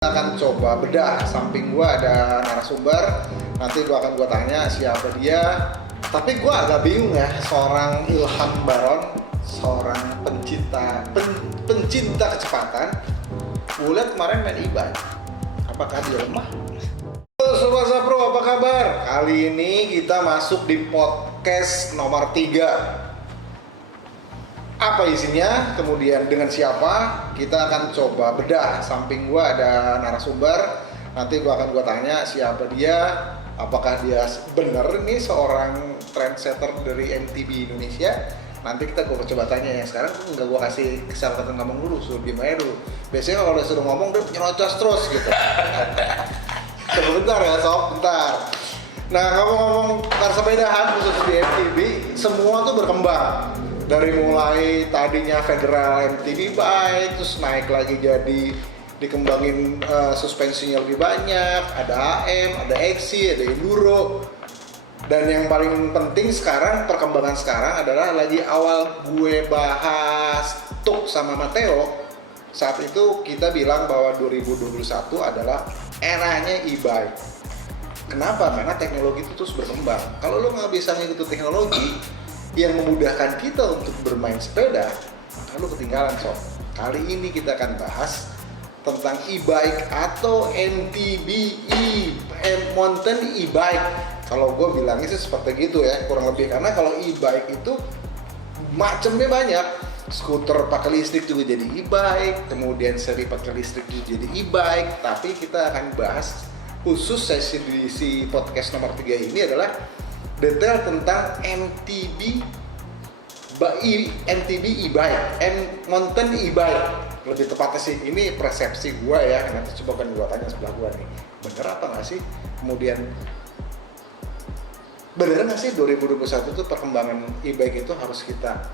Akan coba bedah. Samping gua ada narasumber, nanti gua tanya siapa dia. Tapi gua agak bingung ya, seorang Ilham Baron, seorang pencinta kecepatan. Gua lihat kemarin main e-bike. Apakah dia lemah? Halo Sobat Sapro, apa kabar? Kali ini kita masuk di podcast nomor 3. Apa isinya, kemudian dengan siapa, kita akan coba bedah. Samping gua ada narasumber, nanti gua tanya siapa dia, apakah dia benar nih seorang trendsetter dari MTB Indonesia. Nanti gua coba tanya ya. Sekarang nggak gua kasih kesempatan ngomong dulu, suruh diem aja dulu. Biasanya kalau udah suruh ngomong dia nyerocos terus gitu. Sebentar ya sob, bentar. Nah, ngomong-ngomong persepedahan khusus di MTB, semua tuh berkembang. Dari mulai tadinya Federal MTB bike, terus naik lagi jadi dikembangin suspensinya lebih banyak, ada AM, ada XC, ada Enduro. Dan yang paling penting sekarang, perkembangan sekarang adalah lagi awal gue bahas Tuk sama Matteo. Saat itu kita bilang bahwa 2021 adalah eranya e-bike. Kenapa? Karena teknologi itu terus berkembang. Kalau lo nggak bisa ngikutin teknologi yang memudahkan kita untuk bermain sepeda, maka lo ketinggalan sob. Kali ini kita akan bahas tentang e-bike atau MTB mountain e-bike. Kalau gue bilangnya sih seperti gitu ya, kurang lebih. Karena kalau e-bike itu macamnya banyak. Skuter pakai listrik juga jadi e-bike, kemudian seri pakai listrik juga jadi e-bike. Tapi kita akan bahas khusus sesi di podcast nomor 3 ini adalah detail tentang MTB e-bike, mountain e-bike. Lebih tepatnya sih, ini persepsi gue ya. Nanti coba kan gue tanya sebelah gue nih, bener apa nggak sih? Kemudian bener nggak sih 2021 tuh perkembangan e-bike itu harus kita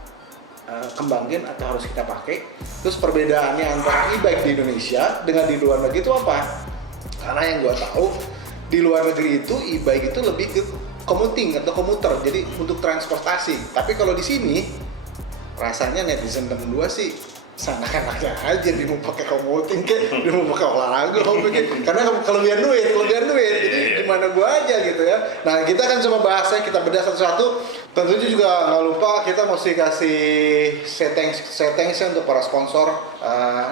kembangin atau harus kita pakai? Terus perbedaannya antara e-bike di Indonesia dengan di luar negeri itu apa? Karena yang gue tahu di luar negeri itu e-bike itu lebih ke commuting atau komuter, jadi untuk transportasi. Tapi kalau di sini rasanya netizen temen gua sih sana-sana aja, dia mau pakai commuting kayak dia mau pakai olahraga karena kelebihan duit, jadi gimana gua aja gitu ya. Nah, kita akan coba bahasnya, kita bedah satu-satu. Tentunya juga nggak lupa kita mesti kasih setting untuk para sponsor,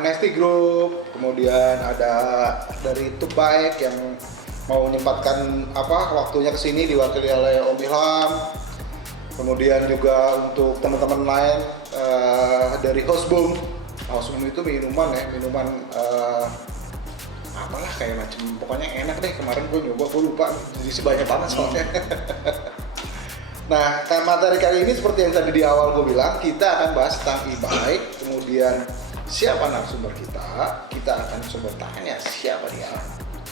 NST Group, kemudian ada dari Tuk Bike yang mau menyempatkan waktunya kesini diwakili oleh Om Ilham. Kemudian juga untuk teman-teman lain dari Hostboom itu minuman apalah kayak macam, pokoknya enak deh. Kemarin gue nyoba, gue lupa, jadi banyak banget soalnya. Nah, materi kali ini seperti yang tadi di awal gue bilang, kita akan bahas tentang e-bike. Kemudian siapa narasumber kita akan coba tanya siapa dia.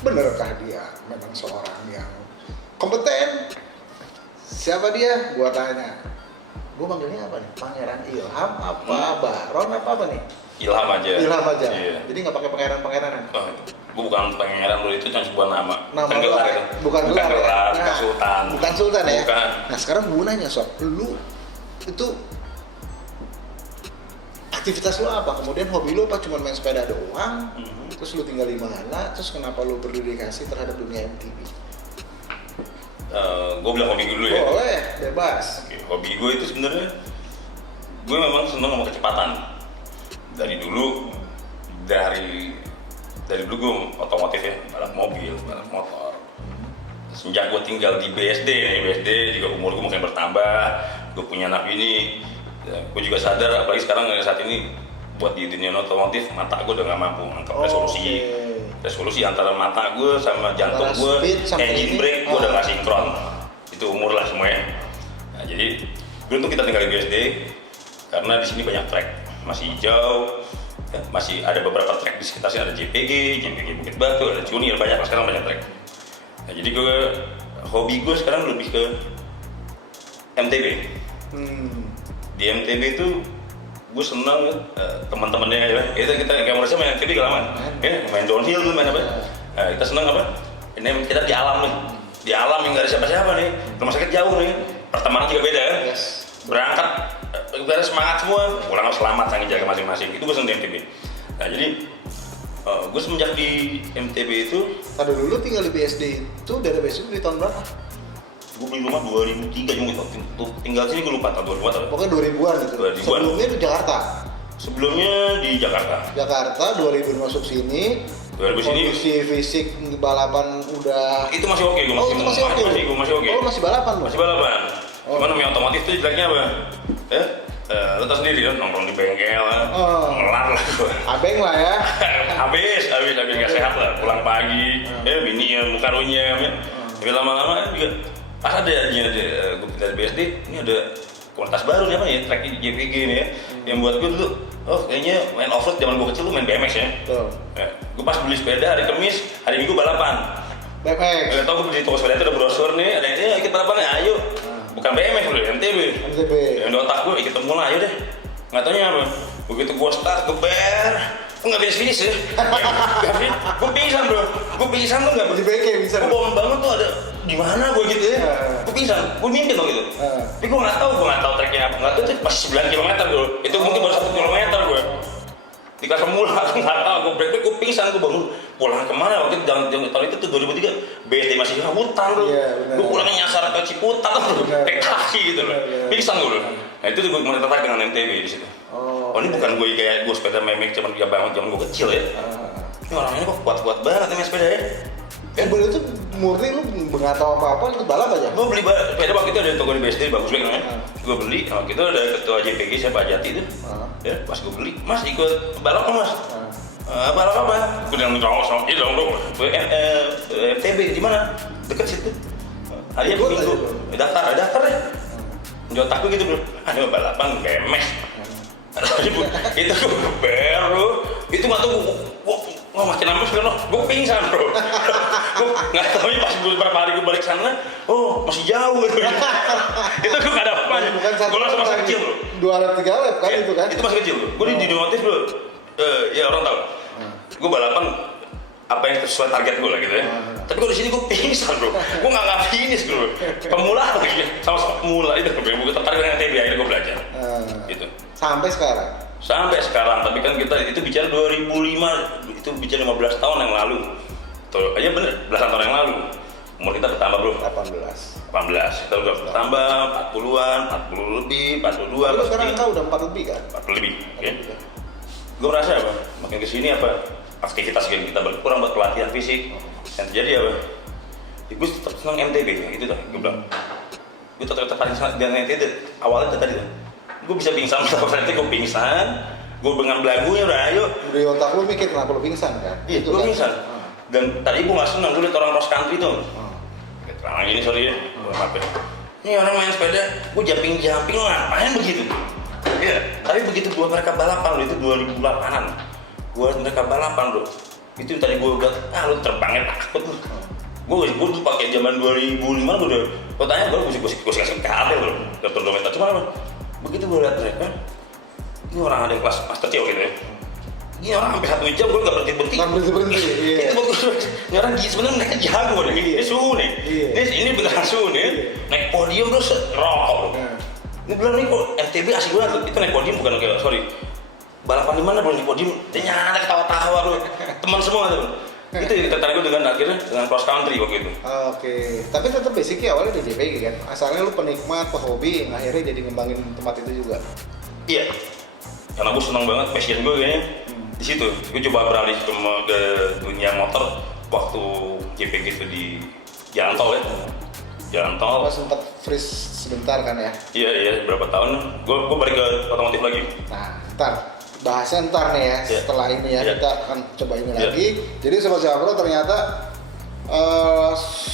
Benarkah dia memang seorang yang kompeten? Siapa dia? Gua tanya. Gua manggilnya apa nih? Pangeran Ilham apa Baron apa nih? Ilham aja. Ilham aja. Iya. Jadi nggak pakai pangeran-pangeranan. Oh, gua bukan pangeran dulu, itu cuma sebuah nama. Nama gelar itu. Bukan gelar. Bukan sultan. Bukan sultan ya. Bukan. Nah, sekarang gua nanya sob, lu itu aktivitas lu apa? Kemudian hobi lu apa? Cuma main sepeda doang? Terus lu tinggal di mana? Terus kenapa lu berdedikasi terhadap dunia MTB? Gue bilang hobi dulu ya. Boleh, bebas. Oke, hobi gue itu sebenarnya gue memang seneng sama kecepatan. Dari dulu gue otomotif ya, balap mobil, balap motor. Sejak gue tinggal di BSD juga umur gue makin bertambah. Gue punya anak ini. Ya, gue juga sadar, apalagi sekarang saat ini buat di dunia otomotif, mata gue udah gak mampu angkat resolusi antara mata gue sama jantung gue, engine brake gue udah gak sinkron. Itu umur lah semuanya. Nah, jadi beruntung kita tinggal di BSD karena di sini banyak track, masih hijau, ya, masih ada beberapa track di sekitar sini, ada JPG Bukit Batu, ada Junior, banyak lah sekarang, banyak track. Nah, jadi hobi gue sekarang lebih ke MTB. Di MTB itu gue senang teman-temannya ya. Kita kayak merasa main MTB kelamaan. Ya, main downhill tuh, main apa? Nah, kita senang apa? Ini kita di alam nih. Di alam yang nggak ada siapa-siapa nih. Rumah sakit jauh nih. Pertemanan juga beda kan? Yes. Berangkat semangat semua, pulang selamat, saking jaga masing-masing. Itu gue senang di MTB. Nah, jadi Gue semenjak di MTB itu, Tadi dulu tinggal di BSD itu dari BSD itu di tahun berapa? gue beli rumah 2003 cuma gitu. Tinggal sini gue lupa tahun 2000 atau Pokoknya 2000-an itu. 2000-an. Sebelumnya di Jakarta. sebelumnya di Jakarta. Jakarta 2000 masuk sini. 2000 sini. Kondisi fisik balapan udah. Itu masih oke, gue Oh, itu masih oke. Gue masih oke. Oh, masih balapan lu? Masih balapan. Oh. Cuman namanya otomotif tuh jeleknya apa? Lo tau sendiri kan, nongkrong di bengkel, Oh. ngelar lah gue. Abeng lah ya. habis nggak sehat lah, pulang pagi, bini ya muka runyam ya. Tapi lama-lama kan juga pas ada gue pindah dari BSD, ini ada komunitas baru nih apa ya, track JPG nih ya, yang buat gue dulu, kayaknya main off-road zaman gue kecil lu main BMX ya. Tuh. Gue pas beli sepeda hari Kamis, hari Minggu balapan. BMX. Gak tau gue beli di toko sepeda itu ada brosur nih, ada yang ikut balapan ya, ayo. Bukan BMX dulu, MTB. MTB. Yang di otak gue ikut mulai, ayo deh. Nggak taunya apa, begitu gue start, geber, gue nggak finish ya. Gue pingsan bro, gue pingsan tuh nggak. Di BK bisa. Gue bohong banget tuh ada di mana gue gitu ya. Gue pingsan, gue mimpi tau gitu. Tapi gue nggak tahu tracknya apa, nggak tahu tuh masih 9 km bro. Itu mungkin baru 1 km gue. Di kelas pemula, aku nggak tahu, gue pingsan, gue bangun pulang kemana waktu itu, tahun itu tuh 2003 BSD masih hutan bro. Gue pulangnya nyasar ke Ciputat tuh, naik kaki gitu loh, pingsan gue loh. Nah itu tuh gue mulai tertarik dengan MTB di situ. Oh ini bukan gue kayak gue sepeda memek cuman dia bangun zaman gue kecil ya. Ini orangnya kok kuat-kuat banget nih sepeda ya. Boleh itu murni lu nggak tahu apa-apa itu balap aja. Gue beli sepeda waktu itu ada toko di BSD bagus banget namanya. Gue beli, waktu itu ada ketua JPG siapa Jati itu. Ya pas gue beli, Mas ikut balap nggak Mas? Balap apa? Gue bilang sama dia dong MTB di mana? Deket situ. Hari Minggu. Daftar deh. Jauh takut gitu bro. Ada balapan BMX. Itu gue baru itu nggak tahu gue makin lama sekarang gue pingsan bro. Gue nggak tahu pas beberapa hari gue balik sana, masih jauh gitu. Itu gue nggak ada apa-apanya. Gue langsung masih kecil bro. 2 lap 3 lap kan itu kan? Itu masih kecil bro. Gue di notif bro. Ya orang tahu. Gue balapan apa yang sesuai target gue lah gitu ya. Tapi gue di sini gue pingsan bro. Gue nggak finish bro. Pemula lagi sama pemula itu gue tertarik dengan TB akhirnya gue belajar. Gitu. Sampai sekarang, tapi kan kita itu bicara 2005, itu bicara 15 tahun yang lalu. Tuh, aja bener, belasan tahun yang lalu. Umur kita bertambah bro. 18. Kita udah bertambah, 40-an, 40 lebih, 42. Lu sekarang kau udah 4 lebih kan? 40 lebih, oke. Gue merasa apa? Makin kesini apa? Aktivitas kita berkurang buat pelatihan fisik. Yang terjadi apa? Gue tetap senang MTB, itu tuh gue bilang. Gue tertarik dengan MTB awalnya tadi tuh. Gue bisa pingsan, nanti gue pingsan, gue dengan belagunya udah ayo. Di otak lu mikir kenapa lu pingsan kan? Iya, gue pingsan. Dan tadi gue nggak senang, gue liat orang cross country tuh. Terang gini sorry ya, ini orang main sepeda, gue jumping ngapain begitu? Iya, tapi begitu buat mereka balapan, itu 2008an. Buat mereka balapan bro, itu tadi gue udah, lu terbangnya takut lu. Gue tuh pakai zaman 2005 gue udah, gue tanya gue kasih kabel bro, dokter dometer cuma apa? Begitu gue lihat mereka, ini orang ada kelas master C gitu ya. Ini orang sampai 1 jam gue nggak berhenti. Iya. Itu bagus. Ini orang sebenarnya mereka jago nih. Ini suhu nih. Ini beneran suhu nih. Naik podium terus rokok. Ini bilang nih kok MTB asik banget. Itu naik podium bukan kayak sorry. Balapan di mana belum di podium? Dia nyala ketawa-tawa lu. Teman semua tuh. Itu tertarik gue dengan akhirnya dengan cross country waktu itu. Oke. Tapi tetap basicnya awalnya di JPG kan? Asalnya lu penikmat, pehobi, yang akhirnya jadi ngembangin tempat itu juga. Iya. Karena gue senang banget passion gue kayaknya di situ. Gue coba beralih ke dunia motor waktu JPG itu di Jalan Tol ya. Jalan Tol. Sempat freeze sebentar kan ya? Iya, berapa tahun. Gue balik ke otomotif lagi. Nah, bahasnya ntar nih ya, setelah ini ya, kita akan coba ini lagi. Jadi Sobat Japro ternyata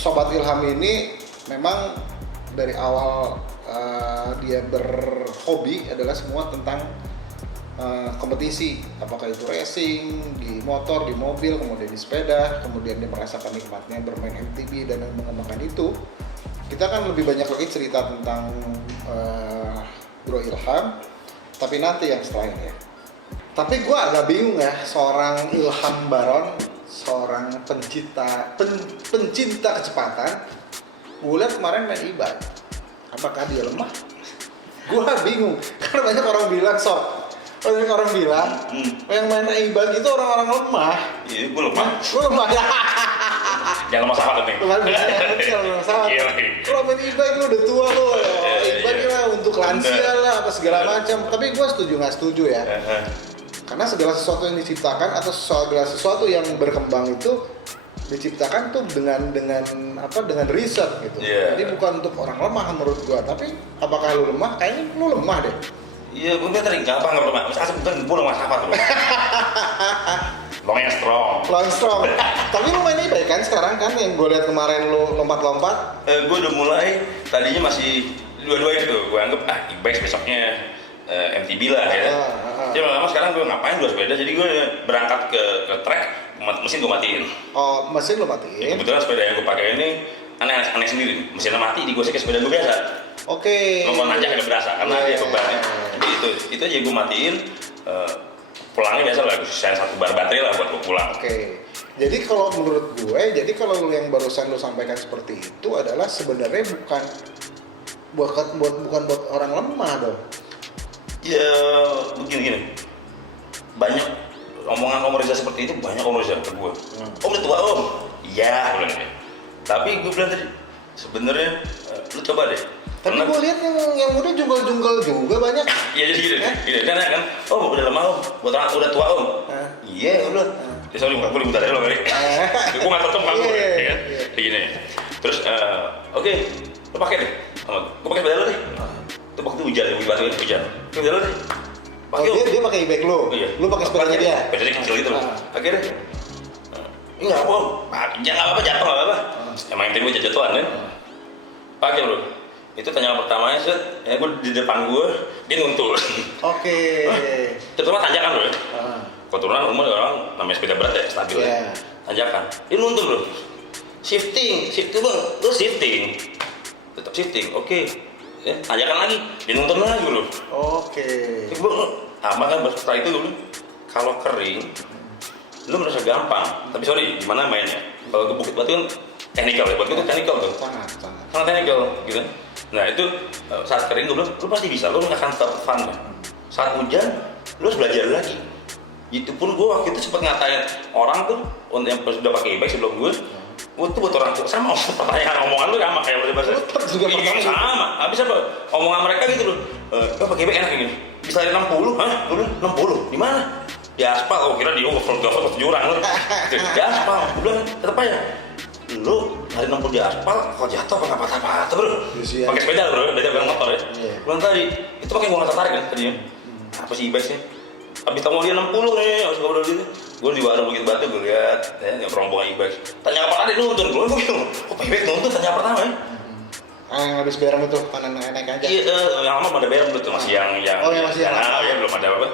Sobat Ilham ini memang dari awal dia berhobi adalah semua tentang kompetisi, apakah itu racing, di motor, di mobil, kemudian di sepeda, kemudian dia merasakan nikmatnya bermain MTB dan mengembangkan itu. Kita kan lebih banyak lagi cerita tentang Bro Ilham, tapi nanti yang setelah ini ya. Tapi gue agak bingung ya, seorang Ilham Baron, seorang pencinta kecepatan, gue lihat kemarin main e-bike. Apakah dia lemah? Gue bingung, karena banyak orang bilang, Sob, banyak orang bilang yang main e-bike itu orang-orang lemah. Iya, gue lemah. Gue lemah ya. Jangan lemah sama penting. Lemah kecil, masalah. Iya. Kalau main e-bike lu udah tua lo. E-bike lah untuk lansia lah apa segala macam. Tapi gue setuju nggak setuju ya. Karena segala sesuatu yang diciptakan atau segala sesuatu yang berkembang itu diciptakan tuh dengan riset gitu. Yeah. Jadi bukan untuk orang lemah menurut gua, tapi apakah lu lemah? Kayaknya lu lemah deh. Iya, gue tadi nggak lemah. Masa bukan gue lemah apa tuh? Longnya strong. Long strong. Tapi lu main e-bike kan sekarang kan yang gue lihat kemarin lu lompat-lompat. Gue udah mulai. Tadinya masih dua-duanya tuh. Gue anggap e-bike besoknya MTB lah ya. Jadi lama sekarang gue ngapain gue sepeda. Jadi gue berangkat ke track, mesin gue matiin. Oh, mesin lu matiin. Kebetulan sepeda yang gue pakai ini aneh sendiri. Mesinnya mati, digosek ke sepeda gue biasa. Oke. Mau nanjak ada berasa karena dia bebannya. Jadi itu aja gue matiin. Pulangnya biasa lah, saya satu bar baterai lah buat gue pulang. Oke. Jadi kalau menurut gue, kalau yang barusan lu sampaikan seperti itu adalah sebenarnya bukan buat orang lemah dong. Ya begini. Banyak omongan komunisasi seperti itu, banyak komunisasi ke gue. Om udah tua om. Iya, bilang dia. Tapi gue bilang tadi, sebenarnya lu coba deh. Tapi gue lihat yang muda junggal-junggal juga banyak. Iya jadi gini kan, oh udah lama om, buat orang udah tua om. Iya udah. Ya sorry, gue libutan aja lo kali. Gue nggak tetep kamu, ya kan? Kayak gini. Terus, oke, lo pakai deh. Gue pakai sepeda lo deh. Itu waktu hujan, hujan. Pakai sepeda lo deh. Dia pakai e-bike lo. Iya. Lo pakai sepedanya dia. Sepedanya kecil gitu loh. Pakai deh. Enggak apa om, jangan apa-apa, jatuh nggak apa-apa. Emang yang gue jatuhan kan. Pakai bro. Itu tanya pertamanya set, ya gue di depan gue, dia nguntul. Oke. Terutama tanjakan bro ya. Kalau turunan umur orang namanya sepeda berat ya, stabil ya. Tanjakan, dia nuntul bro. Shifting bang, lu shifting. Tetap shifting, oke. Ya, tanjakan lagi, dia nuntul lagi bro. Oke. Apa kan setelah itu gue bilang, kalau kering, lu merasa gampang. Tapi sorry, gimana mainnya? Kalau ke Bukit Batu kan technical ya, buat gue tuh technical tuh. Sangat technical gitu. Nah itu saat kering gue bilang, lu pasti bisa, lu nggak akan tetap fun kan? Saat hujan, lu harus belajar lagi. Itu pun gue waktu itu sempat ngatain orang tuh yang sudah pakai e-bike sebelum gue tuh buat orang tua sama pertanyaan omongan lu sama kayak bahasa juga pertanyaan sama. Habis apa? Omongan mereka gitu loh. Lo pakai e-bike enak gini. Bisa dari 60, hah? Gue bilang 60, di mana? Di aspal, oh kira di overflow jurang lu. Di aspal, gue bilang tetap aja. Lu dari 60 di aspal, kalau jatuh apa nggak patah-patah bro. Pakai sepeda bro, dari jalan motor ya. Bilang tadi, itu pakai gue nggak tertarik kan tadinya. Apa sih e-bike sih? Habis tamu dia 60 nih, harus ngobrol gitu. Gue di warung Bukit Batu gue lihat, ya rombongan e-bike. Tanya apa tadi nuntun, gue bilang, kok e-bike nuntun? Tanya pertama ya. Habis berem itu, naik aja. Iya, yang lama ada berem dulu tuh, masih yang masih yang lama. Ya belum ada apa.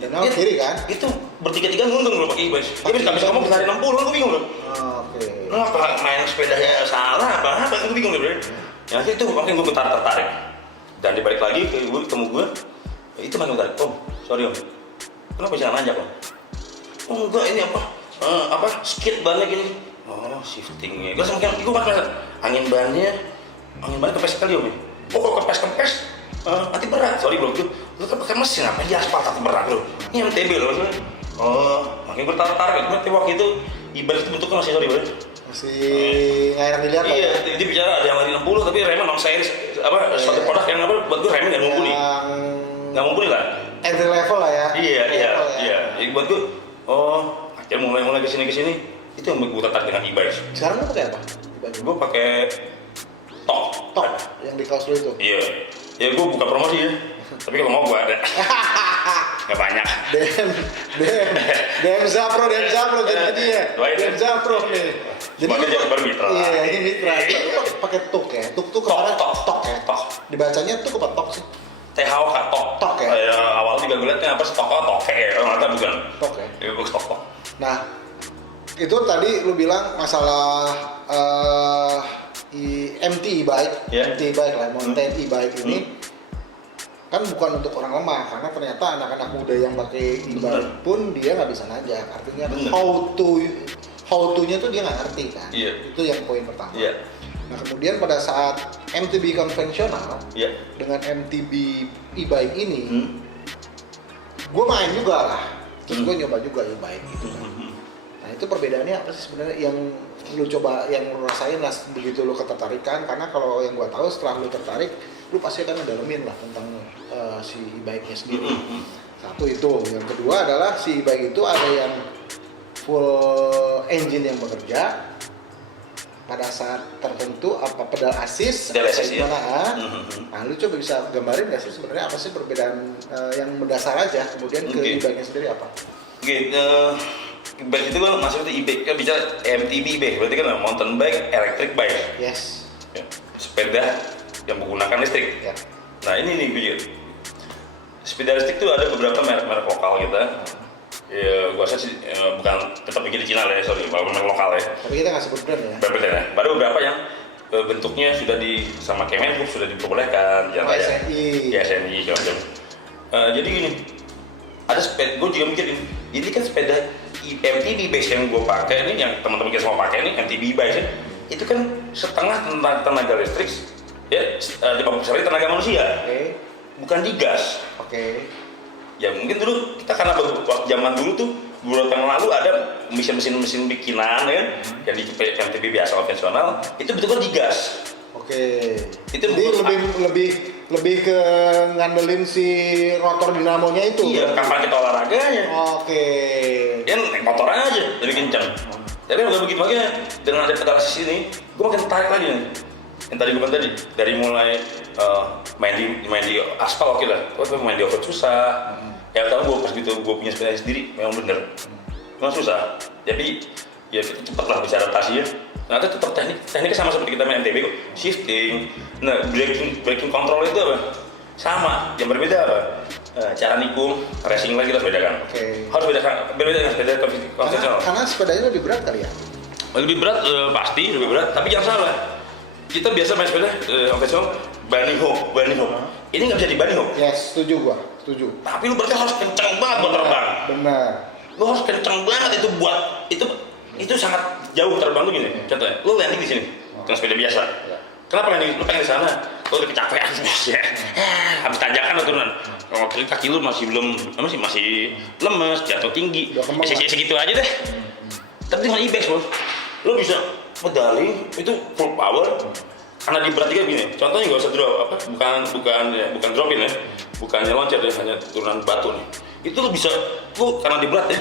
Yang kiri kan? Itu bertiga-tiga nuntun gue pakai e-bike. Dia bisa ngomong bisa dari 60, gue bingung loh. Oke. Apa main sepedanya salah apa itu bingung gitu ya itu makanya gue tertarik dan dibalik lagi ke gue ketemu gue itu makin tertarik om sorry om kenapa bisa nanjak om oh enggak ini apa skid bannya gini oh shiftingnya gue semakin gue pakai angin bannya kempes sekali om oh kalau kempes nanti berat sorry bro lu kan pakai mesin apa di aspal takut berat bro ini MTB loh oh makanya gue tertarik tapi waktu itu e-bike itu bentuknya masih sorry bro masih nggak enak dilihat lah. Iya, dia bicara ada yang lari 60 tapi remnya non series suatu produk yang buat gue remnya nggak mumpuni. Nggak mumpuni lah. Entry level lah ya. Iya. Jadi buat gue, akhirnya mulai kesini itu yang gue tertarik dengan e-bike. Sekarang lo pakai apa? Gue pakai tok yang di kaos lo itu. Iya. Ya gue buka promosi ya. Tapi kalau mau gue ada. Nggak banyak. DM Zapro jadi ya. DM Zapro nih. Jadi baru mitra. Iya, ini mitra. Lu pakai tuk ya. Tuk kemarin tok ya. Dibacanya tuk apa tok sih? THOK tok ya. Awal juga gue liatnya apa stok ya. Ternyata bukan. Tok ya. Iya, gue tok. Nah, itu tadi lu bilang masalah MT e-bike, MT e-bike lah, mountain e-bike ini kan bukan untuk orang lemah karena ternyata anak-anak muda yang pakai e-bike pun dia nggak bisa nanjak. Artinya how to-nya tuh dia nggak ngerti kan. Itu yang poin pertama. Nah kemudian pada saat MTB konvensional dengan MTB e-bike ini gue main juga lah, terus gue nyoba juga e-bike gitu kan. Nah itu perbedaannya apa sih sebenarnya yang lu coba, yang lu rasain lah begitu lu ketertarikan? Karena kalau yang gue tahu setelah lu tertarik, lu pasti akan ngedalemin lah tentang si e-bike-nya sendiri. Satu itu, yang kedua adalah si e-bike itu ada yang full engine yang bekerja pada saat tertentu, apa pedal assist, Pedal assist, ya. gimana? Nah, lu coba bisa gambarin nggak sih sebenarnya apa sih perbedaan yang mendasar aja, kemudian ke e-bike-nya sendiri apa? Oke, e-bike itu kan maksudnya e-bike kan bicara MTB e-bike, berarti kan mountain bike, electric bike. Yes. Ya, sepeda yang menggunakan listrik. Ya. Nah ini nih Bujir, sepeda listrik itu ada beberapa merek-merek lokal kita. Ya, gua rasa sih bukan tetap bikin di Cina lah ya, sorry, kalau merek lokal ya. Tapi kita nggak sebut brand ya. Berbeda ya. Baru beberapa yang bentuknya sudah sama Kemenhub sudah diperbolehkan, jalan raya. SNI. Ya SNI segala macam. Jadi gini, ada sepeda, gue juga mikir ini kan sepeda MTB base yang gue pakai ini, yang teman-teman kita semua pakai ini MTB base ya, itu kan setengah tenaga listrik ya, 50% tenaga manusia, bukan digas. Oke. Ya mungkin dulu kita karena waktu zaman dulu tuh 2 tahun lalu ada mesin bikinan ya, yang di MTB biasa konvensional itu betul-betul digas. Oke. Itu jadi lebih ke ngandelin si rotor dinamonya itu. Iya, kapan kita olahraganya. Oke. Ya naik motor aja lebih kencang. Tapi nggak begitu lagi dengan ada pedal assist ini, gue makin tarik lagi nih. Yang tadi gue bilang tadi, dari mulai main di aspal oke lah, gue main di off-road susah. Ya tahu gue pas gitu gue punya sepeda sendiri memang bener, memang susah. Tapi ya cepet lah bisa adaptasi ya. Nah itu tetap tekniknya sama seperti kita main MTB kok, shifting. Nah braking control itu apa? Sama, yang berbeda apa? Cara nikung, racing lagi kita bedakan. Harus bedakan, berbeda dengan sepeda konvensional. Karena sepedanya lebih berat kali ya? Lebih berat pasti lebih berat, tapi jangan salah. Kita biasa main sepeda konvensional bunny hop. Ini nggak bisa di bunny hop. Yes, setuju gua, setuju. Tapi lu berarti harus kencang banget buat terbang. Benar. Lu harus kencang banget itu buat itu sangat jauh terbang lu gini. Contohnya, lu landing di sini dengan sepeda biasa. Kenapa landing? Lu pengen di sana. Lu udah kecapean ya. Habis tanjakan atau turunan. Kalau kaki lu masih belum masih lemes, jatuh tinggi. Segitu aja deh. Tapi dengan e-bike lu bisa pedaling itu full power. Karena di berat juga gini, contohnya nggak usah drop, bukan dropin ya, bukannya loncat ya, hanya turunan batu nih. Itu lu bisa, karena di berat ya,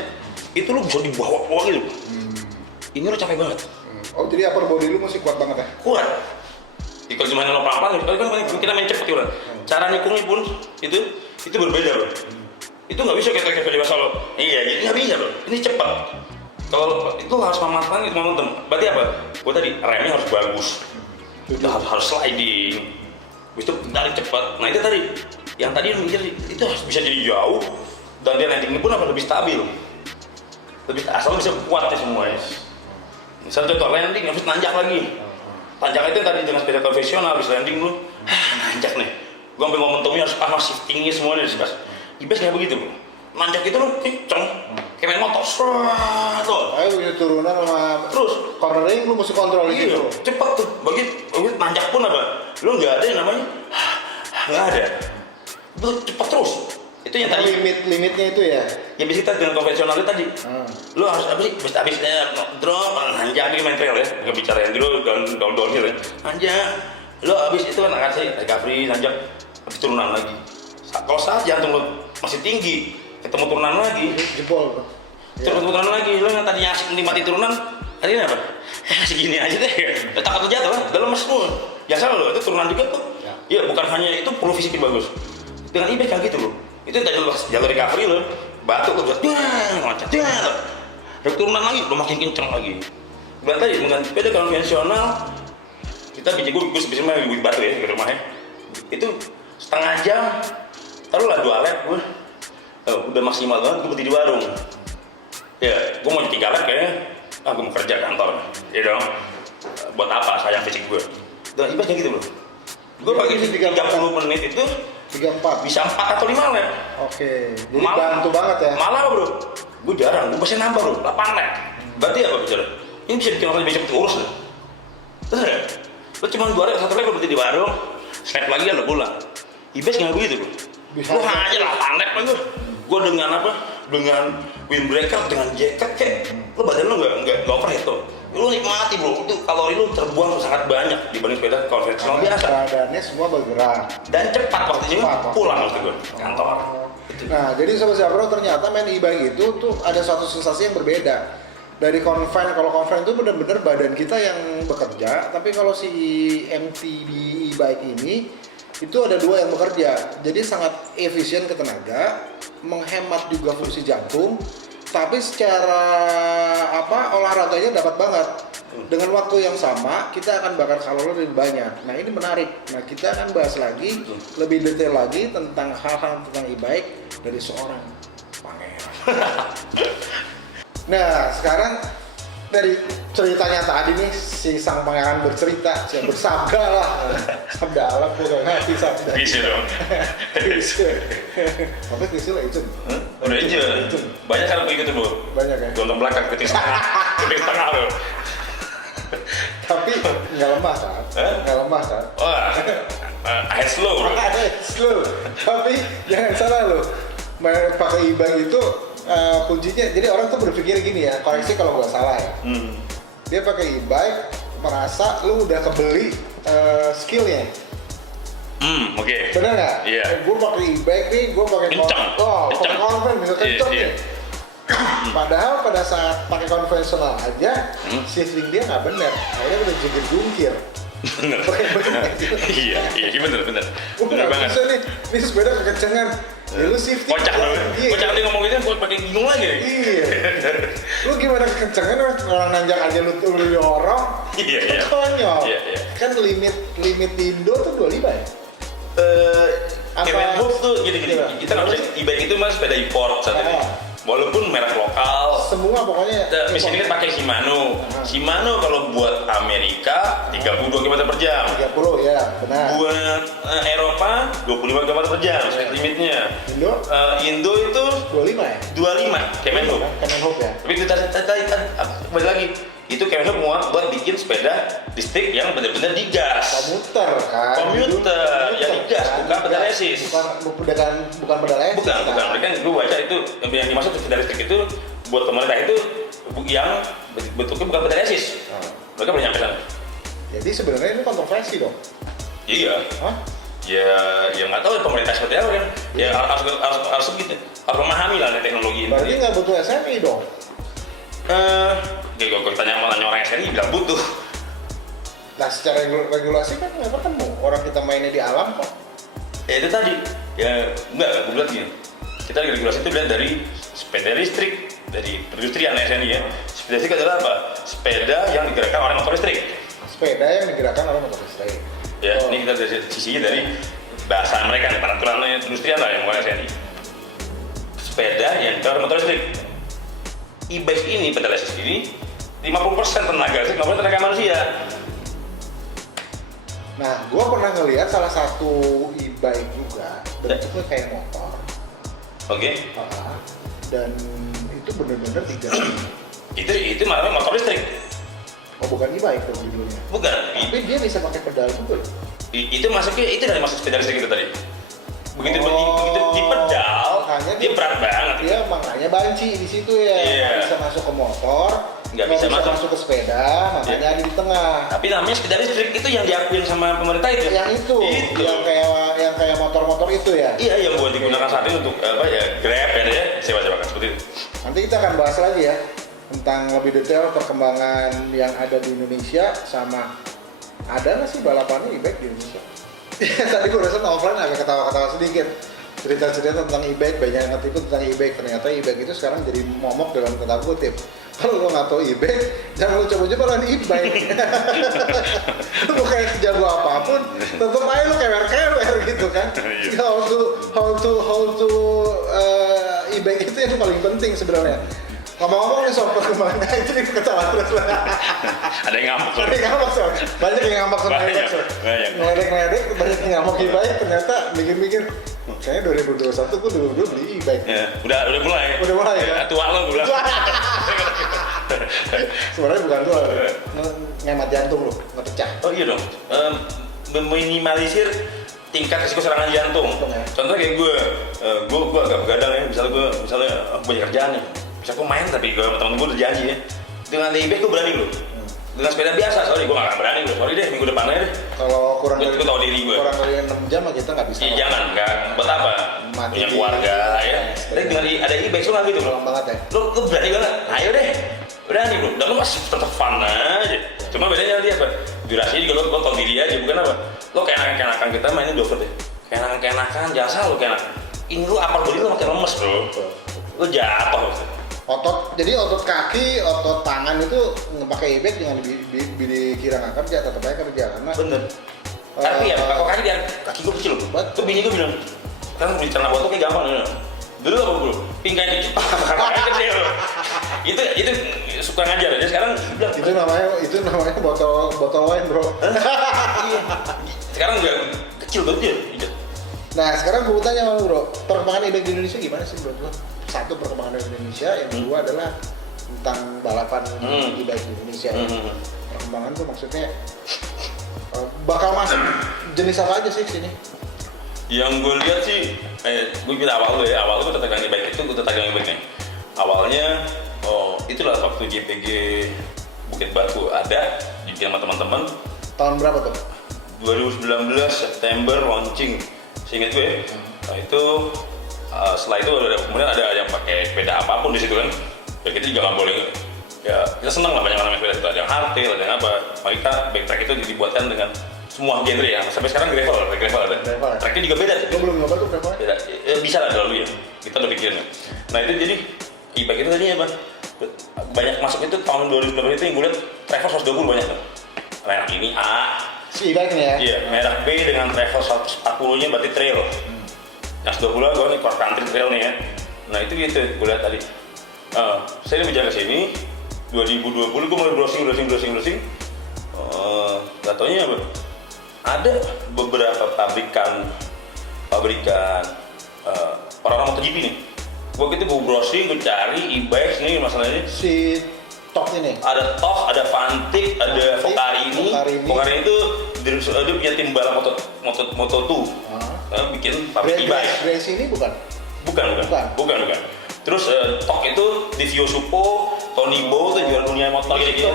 itu lu bisa dibawa-bawa gitu. Ini lu capek banget. Oh jadi upper body lu masih kuat banget ya? Kuat. Kalau cuma lo pelan-pelan, kita main cepet gitu. Cara nikungnya pun itu berbeda loh. Itu nggak bisa kayak dewasa lo. Iya, jadi nggak bisa loh. Ini cepat. Kalau itu harus memanfaatkan itu momentum. Berarti apa? Gua tadi remnya harus bagus. Itu harus sliding, itu tarik cepat. Nah itu tadi, yang tadi mikir itu harus bisa jadi jauh dan dia landingnya pun lebih stabil, lebih asal bisa kuat ya semuanya. Misalnya contoh landing habis nanjak lagi, tanjak itu tadi dengan sepeda konvensional habis landing lu, nanjak nih, gua ambil momentumnya harus shiftingnya semuanya pas. Ibas nggak begitu bro, nanjak itu lu kenceng, kayak main motor, tuh. Ayo begitu turunan sama terus cornering lu mesti kontrol gitu. Cepat tuh, begitu nanjak pun apa? Lu nggak ada yang namanya, nggak ada. Itu cepat terus. Itu yang tadi limitnya itu ya. Ya bisa kita dengan konvensional itu tadi. Lu harus apa sih? Habisnya drop, nanjak ini main trail ya. Nggak bicara yang dulu downhill ya. Nanjak. Lu habis itu kan akan sih recovery nanjak, habis turunan lagi. Kalau saat jantung lu masih tinggi, ketemu turunan lagi, jebol. Turunan lagi, lu yang tadinya asik menikmati turunan, hari ini apa? Segini aja deh, takut jatuh lah, udah lemes semua. Ya salah lo, itu turunan juga tuh. Ya bukan hanya itu, perlu fisik yang bagus. Dengan e-bike kayak gitu loh. Itu tadi lo jalur recovery lo, batu lo buat, loncat, turunan lagi, lo makin kenceng lagi. Bukan tadi, dengan sepeda konvensional, kita bisa main batu ya di rumahnya. Itu setengah jam, taruhlah 2 lap gue. Udah maksimal banget, gue berdiri di warung. Ya, gue mau 3 lap kayaknya, gue mau kerja kantor. Ya dong, buat apa sayang fisik gue. Dan ibas kayak gitu bro. Gue pagi 30 menit itu 34 bisa 4 atau 5 lap. Oke, jadi bantu banget ya. Malah bro, gue jarang, gue pasti nambah bro, 8 lap. Berarti apa bicara? Ini bisa bikin orang lebih cepet urus lah. Terus ya, lo cuma 2 lap, 1 lap lo berdiri di warung, snap lagi kan lo pulang. Ibas nggak begitu bro. Lu aja 8 lap lah gue. Gue dengan apa? Dengan windbreaker, dengan jaket kayak lo badan lo nggak overheat tuh. Lo nikmati bro, itu kalori lo terbuang sangat banyak dibanding sepeda konvensional biasa. Badannya semua bergerak. Dan cepat waktunya pulang maksud gue kantor. Nah, jadi Sobat Japro ternyata main e-bike itu tuh ada suatu sensasi yang berbeda. Dari konven, kalau konven itu benar-benar badan kita yang bekerja, tapi kalau si MTB e-bike ini itu ada dua yang bekerja. Jadi sangat efisien ke tenaga, menghemat juga fungsi jantung, tapi secara olahraganya dapat banget. Dengan waktu yang sama, kita akan bakar kalori lebih banyak. Nah, ini menarik. Nah, kita akan bahas lagi lebih detail lagi tentang hal-hal tentang e-bike dari seorang pangeran. Nah, sekarang dari ceritanya tadi nih, si sang pangeran bercerita, bersabda lah. Sabda alam, bukan hati sabda. Bisa dong. Bisa. Tapi Krisil itu. Udah aja. Banyak kan begitu bro. Banyak ya. Gontok belakang, ketik tengah bro. Tapi nggak lemah kan? Nggak lemah kan? Wah, head slow bro. Slow. Tapi jangan salah loh. Pakai e-bike itu kuncinya, jadi orang tuh berpikir gini ya, koreksi kalau gua salah ya. Dia pakai e-bike merasa lu udah kebeli skillnya. Oke. Bener nggak? Iya. Gue pakai e-bike nih, gue pakai pakai konven bisa kenceng nih. Padahal pada saat pakai konvensional aja, shifting dia nggak bener. Akhirnya udah jungkir. Bener. Iya bener. Bener banget. Bisa nih, ini sepeda kekencengan. Ya lu shifting. Kocak loh. Kocak dia ngomong gitu, gue pakai bingung lagi. Iya. Lu gimana kekencengan orang nanjak aja lu dorong. Iya. Konyol. Iya. Kan limit Indo tuh 25 ya? Kemenhub tuh gini. Kita nggak bisa e-bike itu mas sepeda import saat ini. Walaupun merek lokal. Semua pokoknya. Mesin ini kan pakai Shimano. Shimano kalau buat Amerika 32 km per jam. 30 ya, benar. Buat Eropa 25 km per jam speed limitnya. Indo itu 25 ya? 25 Kemenhub. Kemenhub ya. Tapi itu tadi kan balik lagi. Itu Kemenhub muat buat bikin sepeda listrik yang benar-benar digas. Komuter kan. Komuter yang digas, bukan pedal resist. Bukan pedal resist. Bukan. Mereka gue baca itu yang dimaksud sepeda listrik itu buat pemerintah itu yang bentuknya bukan pedal resist. Mereka belum nyampe sana. Jadi sebenarnya ini kontroversi dong. Iya. Hah? Ya nggak tahu pemerintah seperti apa kan. Ya harus begitu. Harus memahami lah teknologi ini. Berarti nggak butuh SMI dong. Kalau tanya orang SNI bilang butuh. Nah, secara regulasi kan nggak ketemu. Orang kita mainnya di alam kok. Ya itu tadi. Ya enggak, gue bilang gini. Kita regulasi itu lihat dari sepeda listrik, dari perindustrian SNI ya. Sepeda listrik adalah apa? Sepeda yang digerakkan oleh motor listrik. Sepeda yang digerakkan oleh motor listrik. Ya, ini kita dari sisinya dari bahasa mereka, peraturan perindustrian lah yang mulai SNI. Sepeda yang digerakkan oleh motor listrik. E-bike ini, pedal resist ini 50% tenaga listrik, 50% tenaga manusia. Nah, gue pernah ngelihat salah satu e-bike juga bentuknya kayak motor. Oke. Dan itu bener-bener digerak. Itu malah motor listrik. Oh, bukan e-bike dong judulnya. Bukan. Tapi dia bisa pakai pedal juga. Itu dari masuk sepeda listrik itu tadi. Begitu di pedal, dia berat banget. Dia makanya banci di situ ya. Nggak bisa masuk ke motor, nggak bisa masuk ke sepeda, makanya ada di tengah. Tapi namanya sepeda listrik itu yang diakuin sama pemerintah itu. Yang itu. Yang kayak motor-motor itu ya. Iya, yang buat digunakan saat ini untuk Grab ya, sewa-sewakan seperti itu. Nanti kita akan bahas lagi ya tentang lebih detail perkembangan yang ada di Indonesia sama ada nggak sih balapannya e-bike di Indonesia? Tadi gue rasa offline agak ketawa-ketawa sedikit cerita-cerita tentang e-bike, banyak yang ngerti tentang e-bike. Ternyata e-bike itu sekarang jadi momok dalam tanda kutip. Kalau lo nggak tahu e-bike, jangan lo coba-coba lawan e-bike. Lo kayak sejago apapun, tetap aja lo kewer-kewer gitu kan. How to e-bike itu yang paling penting sebenarnya. Ngomong-ngomong nih soal perkembangan itu nih ketawa terus lah. Ada yang ngambek. Banyak yang ngambek sama e-bike. Ngeledek, banyak yang ngambek e-bike. Ternyata mikir-mikir, kayaknya 2021 gue dulu beli e-bike. Ya, udah mulai. Udah mulai ya. Tua lo gue bilang. Sebenarnya bukan tua, ngemat jantung lo, nggak pecah. Oh iya dong. Meminimalisir tingkat risiko serangan jantung. Ya. Contohnya kayak gue agak begadang ya, misalnya banyak kerjaan nih, bisa gue main tapi gue sama temen gue udah janji ya, dengan e-bike gue berani bro. Dengan sepeda biasa, sorry gue gak berani bro, sorry deh minggu depan aja deh. Kalau kurang Gue tahu diri gue. kurang dari 6 jam kita nggak bisa. Iya jangan, nggak buat apa? Mati Punya di- keluarga ya. Tapi dengan ada e-bike lu nggak gitu bro. Kurang banget ya. Lu berani banget, ayo deh. Berani bro, dan lu masih tetap fun aja. Cuma bedanya nanti apa? Durasinya juga lo tau diri aja, bukan apa? Lo keenakan kita mainnya di off-road ya. Keenakan, jangan salah lo keenakan. Ini lu apal body lu makin lemes bro. Lu jatuh. Jadi otot kaki, otot tangan itu pakai e-bike jangan dikira nggak kerja, tetap aja kerja karena Bener. Tapi ya, kalau kaki dia kaki gue kecil loh. Tuh bini gue bilang, kan beli celana buat tuh kayak gampang ya. Dulu apa bro? Pinggang kecil, kaki kecil. Itu suka ngajar aja. Sekarang bilang, itu namanya botol wine bro. iya. Sekarang udah kecil banget dia. Nah sekarang gue tanya sama lu bro, perkembangan e-bike di Indonesia gimana sih bro? Satu, perkembangan dari Indonesia, yang kedua adalah tentang balapan e-bike di Indonesia. Perkembangan tuh maksudnya bakal masuk jenis apa aja sih sini? Yang gue lihat sih, gue bilang awal gue tertarik e-bike itu, gue tertarik e-bike nih. Awalnya, itulah waktu JPG Bukit Batu ada, jadi sama teman-teman. Tahun berapa tuh? 2019 September launching, seingat gue. Nah itu setelah itu kemudian ada yang pakai sepeda apapun di situ kan. Ya kita juga nggak boleh. Ya kita senang lah banyak orang main sepeda itu. Ada yang hardtail, ada yang apa. Maka backtrack itu dibuatkan dengan semua genre ya. Sampai sekarang gravel ada. Gravel. Tracknya juga beda. Gue belum nyoba tuh berapa? Beda. Bisa lah dulu ya. Kita udah pikirin. Nah itu jadi e-bike itu tadinya apa? Banyak masuk itu tahun 2019 itu yang gue lihat Travel 120 banyak tuh. Merek ini A. Si e-bike nih ya? Iya, merek B dengan Travel 140 nya berarti trail. Yang 120 gue nih cross country trail nih ya. Nah itu gitu gue lihat tadi. Saya bicara ke sini 2020 gue mulai browsing. Gak taunya apa? Ada beberapa pabrikan orang-orang MotoGP nih. Gue gitu gue browsing, gue cari e-bike nih masalahnya. Si Tok ini? Ada Toh, ada Vantik, ada Focarini. Focarini itu dia punya tim balap Moto2. Bikin pabrik e-bike. Grace ini bukan? Bukan. Terus Tok itu Divio Suppo, Tony Bow itu juara dunia motor gitu.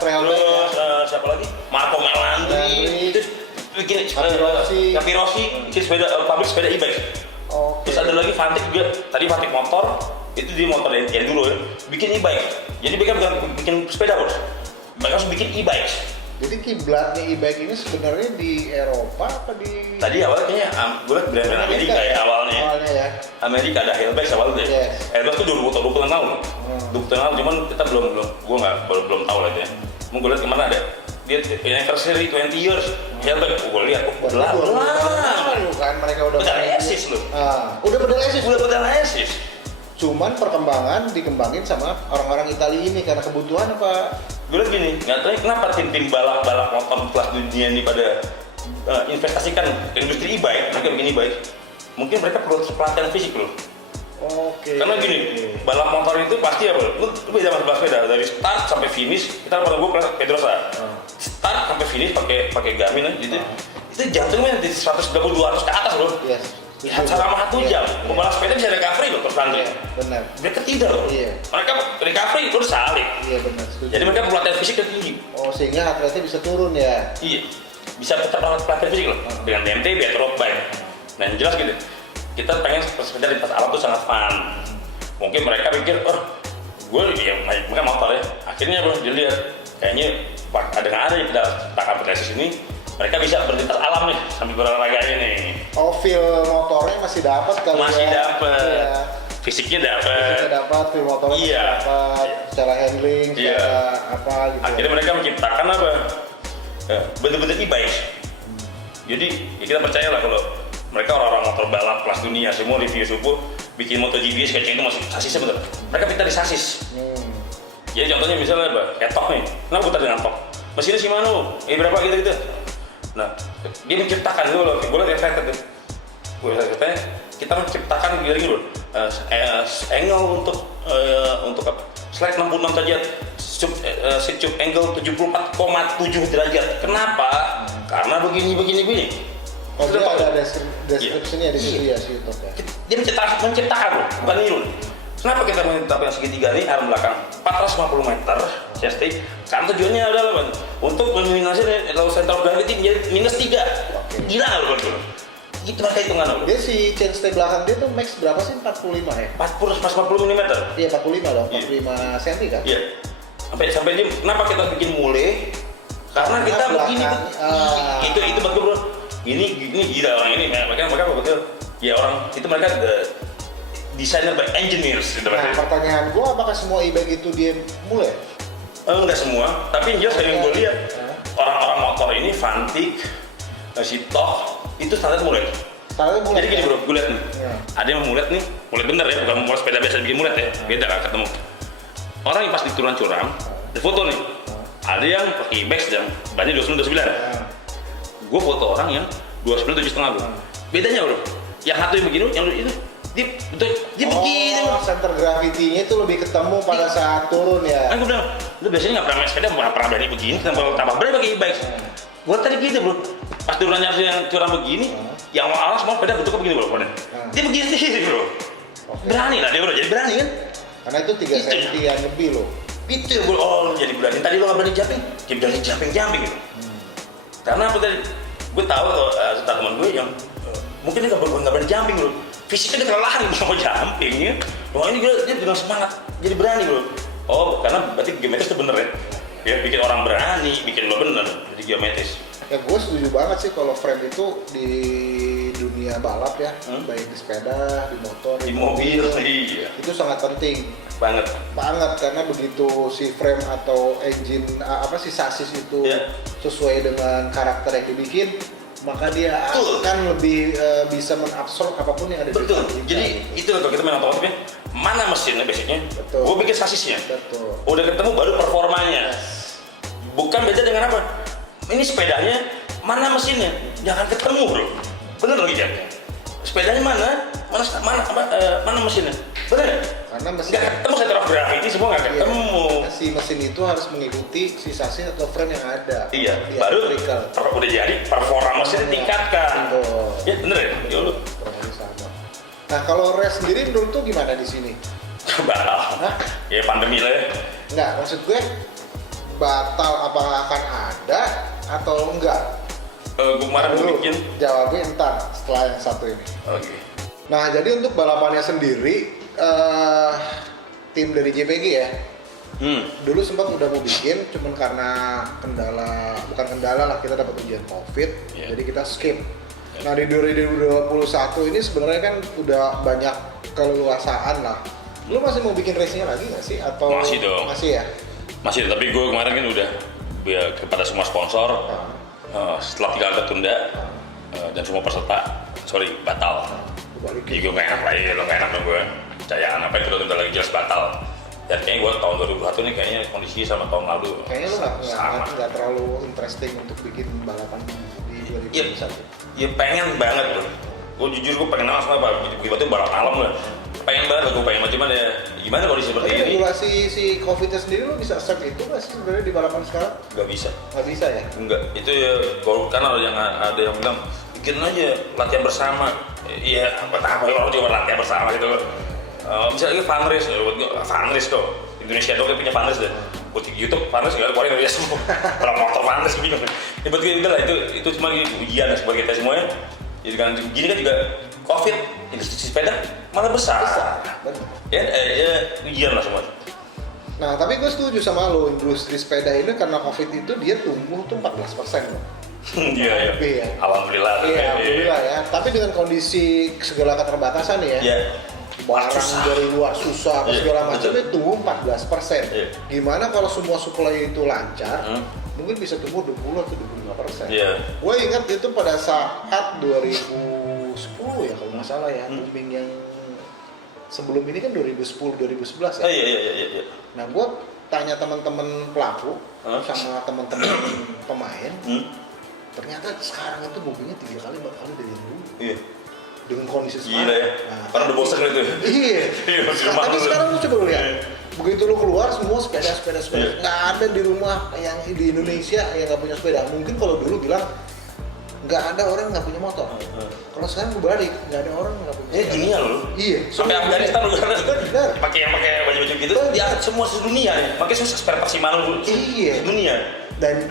Terus siapa lagi? Marco Melandri. Terus bikin Capirossi, bikin pabrik sepeda e-bike. Terus ada lagi Vantik juga. Tadi Vantik motor, itu dia motor yang dulu ya. Bikin e-bike. Jadi mereka bukan bikin sepeda bos. Mereka harus bikin e-bike. Jadi kiblatnya e-bike ini sebenarnya di Eropa apa di? Tadi awalnya kayaknya gue liat brand Amerika ya awalnya. Ya. Amerika ada Hellbike awalnya. Yes. Hellbike tuh 20 tahun. 20 tahun cuman kita belum belum tahu lah ya. Mungkin gue liat kemana ada. Dia anniversary 20 years. Hellbike gue lihat Lalu kan mereka udah pedal esis loh. Udah pedal esis. esis. Cuman perkembangan dikembangin sama orang-orang Italia ini karena kebutuhan apa? Gue liat gini, nggak tahu kenapa tim balap motor kelas dunia ini pada investasikan ke industri e-bike, mereka bikin e-bike. Mungkin mereka perlu pelatihan fisik loh. Oke. Karena gini, balap motor itu pasti apa? Lu beda sama balap sepeda dari start sampai finish. Kita pada gue kelas Pedrosa. Start sampai finish pakai Garmin aja gitu. Itu jantungnya di 130-200 ke atas loh. Yes. Ya, selama 1 jam. Balap sepeda bisa recovery loh terus nanti. Benar. Mereka tidak loh. Iya. Mereka recovery terus salib. Iya benar. Setuju. Jadi mereka pelatihan fisik yang tinggi. Sehingga atletnya bisa turun ya. Iya. Bisa tetap pelatihan fisik loh. Dengan BMT, biar road bike. Nah yang jelas gitu. Kita pengen sepeda lintas alam itu sangat fun. Mungkin mereka pikir, gue ya mereka motor ya. Akhirnya bro, dilihat kayaknya ada yang takkan pedestrian ini. Mereka bisa berlintas alam nih sambil berolahraga nih. Feel motornya masih dapat kali Masih ya. dapat. Iya. Fisiknya dapat. Feel motornya masih dapat. Secara handling, secara apa gitu. Akhirnya mereka menciptakan apa? Bener-bener e-bike. Jadi ya kita percaya lah kalau mereka orang-orang motor balap kelas dunia semua review subuh bikin MotoGP sketching itu masih sasisnya bener. Mereka pintar di sasis. Jadi contohnya misalnya apa? Kayak Tok nih. Kenapa putar dengan Tok? Mesinnya Shimano. Berapa gitu. Nah, dia menciptakan gue liat efeknya tuh. Katanya kita menciptakan gini loh, angle untuk apa? Slide 66 derajat, seat angle 74,7 derajat. Kenapa? Karena begini. Oh, Sudah dia tahu. ada deskripsinya di situ ya, si YouTube ya. Dia menciptakan bro, bukan niru. Kenapa kita menetapkan yang segitiga ini arm belakang 450 meter chest-stick? Karena tujuannya adalah Bang, untuk meminimalisir low center of gravity menjadi -3. Gila nggak bro? Itu mereka hitungan bro. Dia si chainstay belakang dia tuh max berapa sih? 45 ya? 40 mm. Iya 45 dong, 45 cm kan? Iya. Sampai dia kenapa kita bikin mule? Karena kita begini. Itu bagus bro. Ini gila orang ini. Mereka betul. Ya orang itu mereka desainer by engineers. Nah pertanyaan gue, apakah semua e-bike itu dia mulai? Enggak semua, tapi yang jelas yang gue lihat orang-orang motor ini Vantik, si Toh itu standar mulet. Standar mulet. Jadi gini bro, gue lihat nih, Ya. ada yang mulet nih, mulet bener ya, bukan mulet sepeda biasa bikin mulet ya, beda kan ketemu. Orang yang pas di turunan curam, di foto nih, ada yang pakai e-bike yang bannya 29. Gue foto orang yang 29,7,5 bro. Bedanya bro, yang satu yang begini, yang itu dia begini bro. Center gravity-nya itu lebih ketemu pada saat turun ya. Kan gue bilang, lu biasanya nggak pernah main sepeda, nggak pernah berani begini, kenapa lu tambah berani pakai e-bike? Gue tadi gitu bro, pas turunannya yang curam begini, yang awal semua sepeda bentuknya begini bro, dia begini sendiri bro. Berani lah dia bro, jadi berani kan? Karena itu 3 cm lebih loh. Itu ya bro, oh jadi berani. Tadi lu nggak berani jumping, dia berani jumping gitu. Karena apa tadi? Gue tahu teman gue yang mungkin dia nggak berani jumping bro. Fisiknya dia kelelahan mau jumping ya. Wah ini dia dengan semangat, jadi berani bro. Oh karena berarti geometris itu bener ya. Ya bikin orang berani, bikin lo bener, jadi geometris. Ya gue setuju banget sih kalau frame itu di dunia balap ya, baik di sepeda, di motor, Di mobil, iya. itu sangat penting Banget. karena begitu si frame atau engine si sasis itu Ya. sesuai dengan karakter yang dibikin, maka dia Betul. akan lebih bisa mengabsorb apapun yang ada Betul. di Jadi itu kalau kita main otomotif ya, mana mesinnya basicnya? Betul. Gue bikin sasisnya. Betul. Udah ketemu baru performanya. Bukan beda dengan apa? Ini sepedanya, mana mesinnya? Jangan ketemu bro. Bener lagi Jack. Sepedanya mana mesinnya? Bener? Karena mesin Nggak ketemu center of gravity semua nggak ketemu. si mesin itu harus mengikuti si sasis atau frame yang ada. Iya. Di Baru vertikal. udah jadi performa mesinnya ditingkatkan. Betul. Ya bener ya. Ya lu. Kurang lebih sama. Nah kalau race sendiri menurut tuh gimana di sini? Batal. Hah? Ya pandemi lah ya. Enggak, maksud gue batal apakah akan ada atau enggak? Gue kemarin mau bikin. Jawabnya entar setelah yang satu ini. Oke. Nah jadi untuk balapannya sendiri, tim dari JPG ya, dulu sempat udah mau bikin, cuman karena bukan kendala lah, kita dapat ujian COVID, Yeah. jadi kita skip. Nah di 2021 ini sebenarnya kan udah banyak keleluasaan lah. Lu masih mau bikin race-nya lagi nggak sih? Atau Masih dong. Masih ya? Masih, tapi gue kemarin kan udah ya, kepada semua sponsor setelah 3 kali tertunda dan semua peserta, batal. Jadi gue nggak enak lagi, lo nggak enak dong gue. Percayaan apa itu udah lagi jelas batal. Dan kayaknya gue tahun 2021 ini kayaknya kondisi sama tahun lalu. Kayaknya lu sama. nggak terlalu interesting untuk bikin balapan di 2021. Ya pengen banget bro. Gue jujur gue pengen banget sama begitu balap malam lah. Pengen banget gue pengen cuman ya gimana kondisi seperti Tapi ini? regulasi si COVID-nya sendiri lu bisa serve itu nggak sih sebenarnya di balapan sekarang? Gak bisa. Nggak bisa ya? Enggak, itu ya kalau kan ada yang bilang bikin aja latihan bersama. Iya, apa orang juga latihan bersama gitu. Bisa lagi fundraise, fundraise tuh. Indonesia doang punya fundraise deh. Buat YouTube fundraise nggak ada keluarin dari semua. Orang motor fundraise bingung. Ya buat kita lah itu cuma ujian sebagai kita semuanya. Jadi kan gini kan juga COVID industri sepeda malah besar. Bener. Ya ujian lah semua. Nah tapi gue setuju sama lo, industri sepeda ini karena COVID itu dia tumbuh tuh 14% loh. Iya. Lebih ya. Alhamdulillah. Iya, alhamdulillah ya. Tapi dengan kondisi segala keterbatasan ya, Iya. barang Susah. dari luar susah apa Iya, segala macam betul. itu tumbuh 14%. Iya. Gimana kalau semua supply itu lancar, mungkin bisa tumbuh 20 atau 25%. Iya. Gue ingat itu pada saat 2010 ya kalau nggak salah ya, booming yang sebelum ini kan 2010-2011 ya. Iya. Nah gue tanya teman-teman pelaku sama teman-teman pemain, ternyata sekarang itu boomingnya 3 kali 4 kali dari dulu. Iya. Dengan kondisi Gila sekarang. ya. Nah, Karena udah bosan gitu. Iya. Iya, masih Nah, tapi mahal. sekarang lu coba lu lihat. Begitu lu keluar semua sepeda. Nggak ada di rumah yang di Indonesia yang nggak punya sepeda. Mungkin kalau dulu bilang nggak ada orang yang nggak punya motor. Kalau sekarang kebalik, nggak ada orang yang nggak punya. Dunia loh. Iya. Sampai Afghanistan loh Benar. pakai baju-baju gitu diangkat semua sedunia nih. Pakai sukses spare part Shimano Iya. dunia. Dan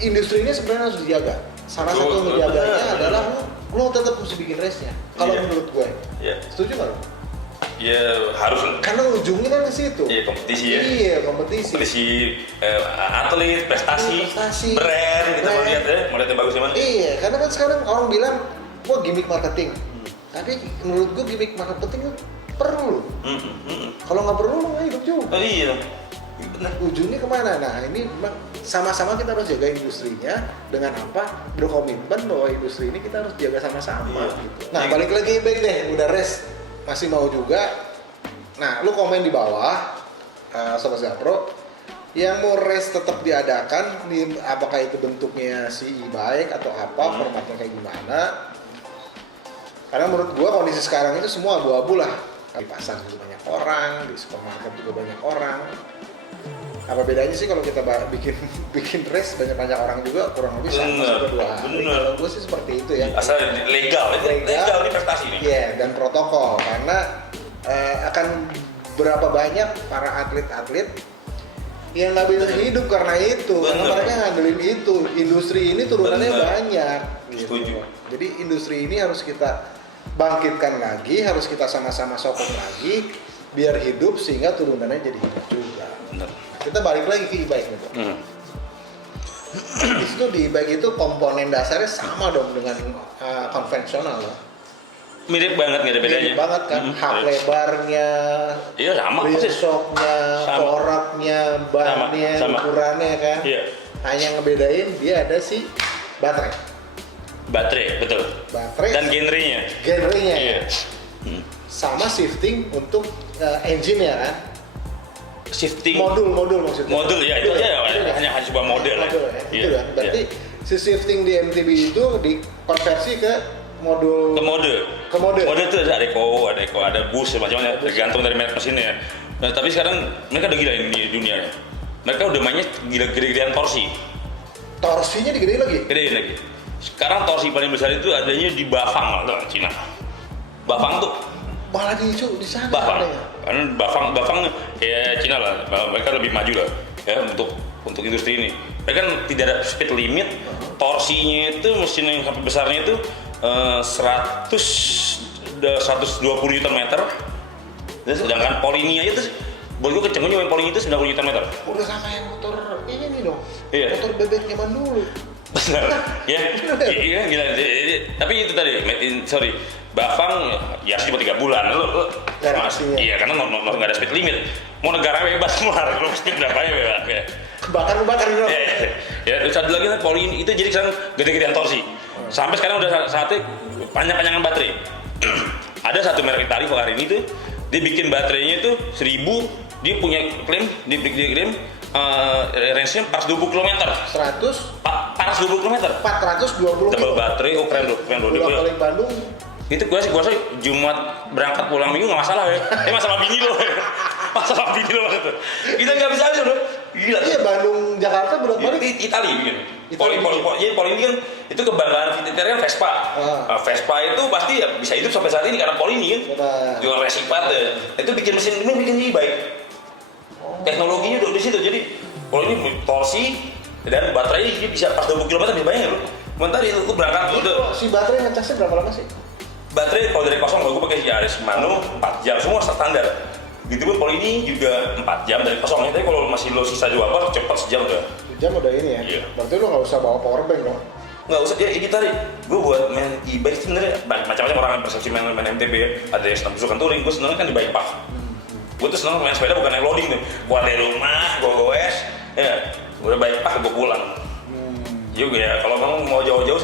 industri ini sebenarnya harus dijaga. Salah satu menjaganya adalah lu tetap mesti bikin race-nya. Kalau menurut gue, setuju nggak lu? Ya harus. Karena ujungnya kan ke situ. Iya kompetisi ya. Iya kompetisi. Kompetisi atlet, prestasi, brand kita mau lihat ya, mau lihat yang bagus mana? Iya, karena kan sekarang orang bilang, wah gimmick marketing. Tapi menurut gue gimmick marketing itu perlu. Kalau nggak perlu lu nggak hidup juga. Oh iya. Benar. Ujungnya kemana? Nah ini memang sama-sama kita harus jaga industrinya dengan apa? Berkomitmen bahwa industri ini kita harus jaga sama-sama. Gitu. Nah balik lagi baik deh, udah race masih mau juga. Nah lu komen di bawah, Sobat Gapro, yang mau race tetap diadakan, apakah itu bentuknya si e-bike atau apa, formatnya kayak gimana? Karena menurut gua kondisi sekarang itu semua abu-abu lah. Di pasar juga banyak orang, di supermarket juga banyak orang. Apa bedanya sih kalau kita bikin race banyak orang juga kurang lebih sama 2 hari. Kalau gue sih seperti itu ya. Asal legal di prestasi ini. Iya, dan protokol karena akan berapa banyak para atlet-atlet yang nggak bisa hidup karena itu. Karena mereka ngandelin itu. Industri ini turunannya banyak. Gitu. Setuju. Jadi industri ini harus kita bangkitkan lagi, harus kita sama-sama sokong lagi biar hidup sehingga turunannya jadi hidup juga. Benar. Kita balik lagi ke e-bike gitu. Di situ di e-bike itu komponen dasarnya sama dong dengan konvensional loh. Mirip banget, nggak ada bedanya. Mirip banget kan, hak lebarnya, iya sama persis. shocknya, koraknya, bannya, ukurannya kan. Iya. Hanya ngebedain dia ada si baterai. Baterai, betul. Baterai. Dan genrenya. Genrenya. Iya. Sama shifting untuk engine ya kan. Shifting. Modul maksudnya. Modul ya itu aja hanya sebuah model. Modul ya. Itu kan. Berarti si shifting di MTB itu dikonversi ke modul. Ke mode. Mode itu ada eco, ada boost macam-macam, tergantung dari merek mesinnya. Nah, tapi sekarang mereka udah gila di dunia. Mereka udah mainnya gede-gedean torsi. Torsinya digedein lagi? Gedein lagi. Sekarang torsi paling besar itu adanya di Bafang atau Cina. Bafang tuh malah di sana Bafang. adanya. Karena Bafang kayak Cina lah, mereka lebih maju lah ya untuk industri ini. Mereka kan tidak ada speed limit, torsinya itu mesin yang sampai besarnya itu 120 Nm. Dan sedangkan Polini aja tuh buat gue kencengnya Polini itu 90 Nm. Udah sama yang motor ini dong. Iya. Motor bebek zaman dulu. Benar. Ya. Iya gila. Tapi itu tadi Bafang ya cuma 3 bulan lu iya karena nggak ada speed limit, mau negara bebas keluar lu speed berapa ya bebas ya bakar dulu ya terus satu lagi Polini itu jadi sekarang gede-gedean torsi sampai sekarang udah saatnya panjang-panjangan baterai. Ada satu merek Itali hari ini tuh dia bikin baterainya itu 1000, dia punya klaim range-nya 420 km 420 km 420 double baterai. Oh keren bro balik Bandung itu gue sih Jumat berangkat pulang minggu nggak masalah ya. Masalah bini lo gitu. Kita nggak bisa aja loh. Gila. Iya Bandung Jakarta bolak-balik. Itali gitu. Jadi Polini kan itu kebanggaan Vitterian Vespa. Vespa itu pasti ya bisa hidup sampai saat ini karena Polini kan. Jual resipat ya. Itu bikin mesin ini bikin e-bike. Teknologinya udah di situ. Jadi Polini torsi dan baterai dia bisa pas 20 km bisa banyak loh. Bentar itu berangkat udah. Si baterai ngecasnya berapa lama sih? Baterai kalau dari kosong gue pakai Yaris Shimano 4 jam semua standar. Gitu pun Polini juga 4 jam dari kosongnya. Tapi kalau masih lo sisa jual cepat sejam udah. Sejam udah ini ya. Iya. Berarti lo nggak usah bawa power bank dong? Nggak usah ya ini tadi. Gue buat main e-bike sebenarnya macam-macam orang yang persepsi main MTB. Ada yang senang besukan touring. Gue senangnya kan di bike park. Gue tuh senang main sepeda bukan yang loading nih. Gue dari rumah, gue goes, ya udah bike park gue pulang. Juga ya kalau kamu mau jauh-jauh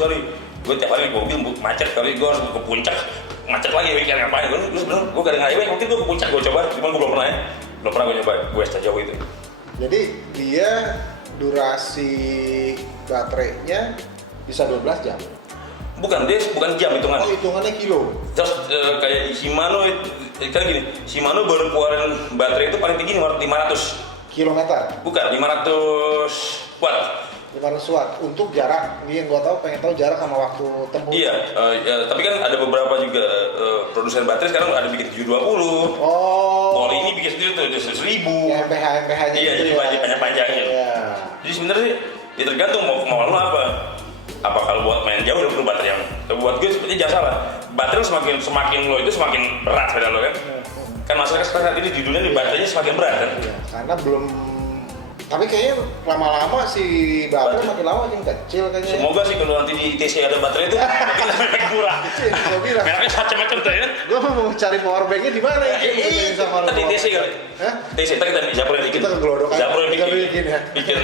gue tiap hari mobil macet kali gue harus ke puncak macet lagi weekend ngapain gue kadang highway mungkin gue ke puncak gue coba cuman gue belum pernah gue nyoba gue sejauh itu. Jadi dia durasi baterainya bisa 12 jam. Bukan jam hitungan. Oh hitungannya kilo. Terus kayak Shimano kan gini, Shimano baru keluarin baterai itu paling tinggi 500 kilometer. Bukan 500 watt. 500 watt untuk jarak. Ini yang gua tahu, pengen tahu jarak sama waktu tempuh. Iya, tapi kan ada beberapa juga produsen baterai sekarang ada bikin 720. Oh. Kalau ini bikin sendiri tuh 1000. Ya, MPH-nya Iya, gitu jadi ya. panjang-panjangnya. Iya. Jadi sebenarnya ya tergantung mau lo apa. Apa kalau buat main jauh udah perlu baterai yang. Tapi buat gue sepertinya jangan salah. Baterai semakin lo itu semakin berat sepeda lo kan. Kan masalahnya sekarang ini di dunia baterainya semakin berat kan. Iya, karena belum. Tapi kayaknya lama-lama si baterai makin lama makin kecil kayaknya. Semoga sih kalau nanti di ITC ada baterai itu mungkin lebih murah. Gua bilang. Mereknya macam-macam tuh ya. Gua mau cari power banknya di mana ya? Kita di ITC kali. Hah? ITC kita di Japro yang bikin. Kita ke Glodok aja. Japro yang Kita bikin. bikin ya. Bikin.